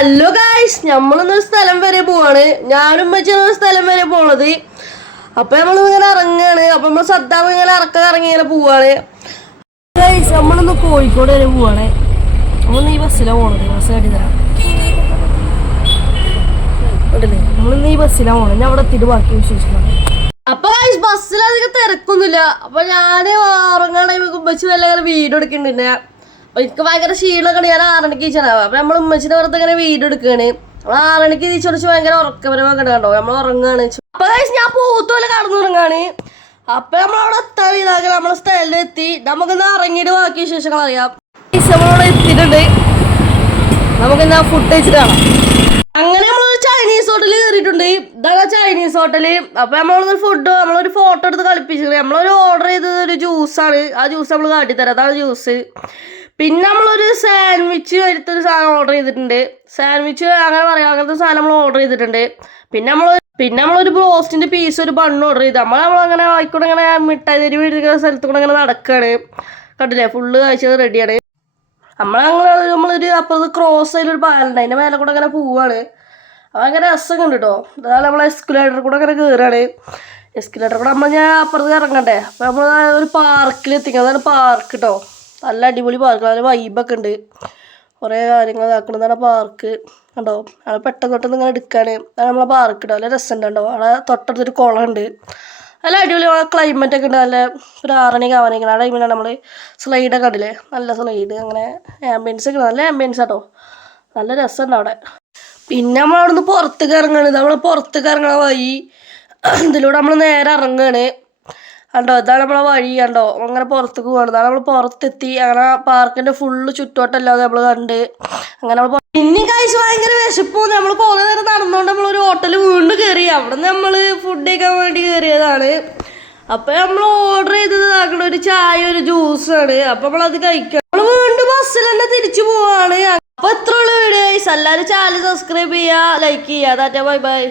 Hello guys, നമ്മളൊന്നൊരു സ്ഥലം വരെ പോവാണ്. ഞാനും മറ്റൊരു സ്ഥലം വരെ പോണത്. അപ്പൊ നമ്മളിങ്ങനെ ഇറങ്ങാണ്. അപ്പൊ നമ്മൾ സദ്ദാം ഇങ്ങനെ ഇറങ്ങി ഇങ്ങനെ പോവാണ്. ഗായ്സ്, നമ്മളൊന്ന് കോഴിക്കോട് വരെ പോവാണ്. നമ്മളൊന്ന് ഈ ബസ്സിലാണ് പോണത്. ബസ് കാട്ടി തരാം. നമ്മളിന്ന് ഈ ബസ്സിലാണ് പോണത്. ഞാൻ അവിടെ എത്തിയിട്ട് ബാക്കി വിശേഷിക്കണം. അപ്പൊ ഗായ്സ്, ബസ്സിലധികം തിരക്കൊന്നുമില്ല. അപ്പൊ ഞാന് ഉറങ്ങാൻ ടൈമിൽ ഉമ്മച്ചി വല്ല വീഡിയോ എടുക്കുന്നുണ്ട്. അപ്പൊ എനിക്ക് ഭയങ്കര ക്ഷീണമൊക്കെ ഞാൻ 6 മണിക്ക് തിരിച്ചാണ്. അപ്പൊ നമ്മൾ ഉമ്മച്ചിന്റെ പുറത്ത് ഇങ്ങനെ വീഡിയോ എടുക്കുകയാണ്. നമ്മൾ 6 മണിക്ക് തിരിച്ചു ഭയങ്കര ഉറക്കപരമൊക്കെ കണ്ടോ. നമ്മൾ ഉറങ്ങാണ്. അപ്പൊ ഞാൻ പോത്തുപോലെ കടന്നുറങ്ങാണ്. അപ്പൊ നമ്മളവിടെ എത്താൻ ഇതാക്കി നമ്മളെ സ്ഥലത്ത് എത്തി. നമുക്കിന്ന് ഇറങ്ങിയിട്ട് ബാക്കി വിശേഷങ്ങൾ അറിയാം. നമ്മളവിടെ എത്തിയിട്ടുണ്ട്. നമുക്കിന്ന് ഫുഡ് കഴിച്ചിട്ട് കാണാം. അങ്ങനെ നമ്മളൊരു ചൈനീസ് ഹോട്ടലിൽ കയറിയിട്ടുണ്ട്. ഇതാണ് ചൈനീസ് ഹോട്ടല്. അപ്പൊ നമ്മളൊരു ഫോട്ടോ എടുത്ത് കളിപ്പിച്ചിട്ടുണ്ട്. നമ്മളൊരു ഓർഡർ ചെയ്തത് ഒരു ജ്യൂസാണ്. ആ ജ്യൂസ് നമ്മൾ കാട്ടിത്തരാം. അതാണ് ജ്യൂസ്. പിന്നെ നമ്മളൊരു സാൻഡ്വിച്ച് വരുത്തൊരു സാധനം ഓർഡർ ചെയ്തിട്ടുണ്ട്. സാൻഡ്വിച്ച് അങ്ങനെ പറയാം, അങ്ങനത്തെ സാധനം നമ്മൾ ഓർഡർ ചെയ്തിട്ടുണ്ട്. പിന്നെ നമ്മളൊരു ബ്രോസ്റ്റിന്റെ പീസ് ഒരു ബണ്ണ് ഓർഡർ ചെയ്ത് നമ്മളങ്ങനെ ആയിക്കൂടെ ഇങ്ങനെ മിഠായി തെരുവ് ഇരിക്കുന്ന സ്ഥലത്ത് കൂടെ ഇങ്ങനെ നടക്കുകയാണ്. കണ്ടില്ലേ, ഫുള്ള് കഴിച്ചത് റെഡിയാണ്. നമ്മളൊരു അപ്പുറത്ത് ക്രോസ് ആയാലൊരു പാലുണ്ട്, അതിൻ്റെ മേലെ കൂടെ അങ്ങനെ പോവാണ്. ഭയങ്കര രസമൊക്കെ ഉണ്ട് കേട്ടോ. അതാണ് നമ്മളെ എസ്കുലേറ്റർ കൂടെ അങ്ങനെ കയറുകയാണ്. എസ്കുലേറ്റർ കൂടെ ഞാൻ അപ്പുറത്ത് ഇറങ്ങണ്ടേ. അപ്പം നമ്മൾ ഒരു പാർക്കിൽ എത്തിക്കണം. അതാണ് പാർക്ക് കേട്ടോ. നല്ല അടിപൊളി പാർക്ക്, നല്ല വൈബൊക്കെ ഉണ്ട്. കുറേ കാര്യങ്ങൾ ഇതാക്കുന്നതാണ് പാർക്ക് കണ്ടോ. അത് പെട്ടെന്ന് ഇങ്ങനെ എടുക്കുകയാണ്. അതാണ് നമ്മളെ പാർക്ക് കേട്ടോ. നല്ല രസമുണ്ട് കേട്ടോ. അവിടെ തൊട്ടടുത്തൊരു കുളമുണ്ട്. നല്ല അടിപൊളി ക്ലൈമറ്റ് ഒക്കെ ഉണ്ട്. നല്ല ഒരു 6 മണിക്ക് ആ ടൈമിലാണ് നമ്മൾ സ്ലൈഡൊക്കെ ഉണ്ടല്ലേ, നല്ല സ്ലൈഡ് അങ്ങനെ ആംബിയൻസ് ഒക്കെ നല്ല ആംബിയൻസ് കേട്ടോ. നല്ല രസമുണ്ട് അവിടെ. പിന്നെ നമ്മൾ അവിടെ നിന്ന് പുറത്തേക്ക് ഇറങ്ങുകയാണ്. നമ്മൾ പുറത്തേക്ക് ഇറങ്ങണ വഴി ഇതിലൂടെ നമ്മൾ നേരെ ഇറങ്ങുകയാണ് കണ്ടോ. ഇതാണ് നമ്മളെ വഴി കണ്ടോ. അങ്ങനെ പുറത്തേക്ക് പോകണം. അതാണ് നമ്മൾ പുറത്തെത്തി. അങ്ങനെ പാർക്കിന്റെ ഫുള്ള് ചുറ്റുവട്ടല്ലാതെ നമ്മൾ കണ്ട് അങ്ങനെ നമ്മൾ പിന്നെ കഴിച്ച് ഭയങ്കര വിശപ്പും. നമ്മൾ കുറേ നേരം നടന്നുകൊണ്ട് നമ്മളൊരു ഹോട്ടലിൽ വീണ്ടും കയറി. അവിടെ നിന്ന് നമ്മൾ ഫുഡ് കഴിക്കാൻ വേണ്ടി കയറിയതാണ്. അപ്പം നമ്മൾ ഓർഡർ ചെയ്തത് ആക്കണ ഒരു ചായ ഒരു ജ്യൂസാണ്. അപ്പം നമ്മളത് കഴിക്കാം. നമ്മൾ വീണ്ടും ബസ്സിൽ തന്നെ തിരിച്ചു പോവാണ്. അപ്പോൾ ഇത്രയുള്ള വീഡിയോ. എല്ലാവരും ചാനൽ സബ്സ്ക്രൈബ് ചെയ്യുക, ലൈക്ക് ചെയ്യുക. Bye bye.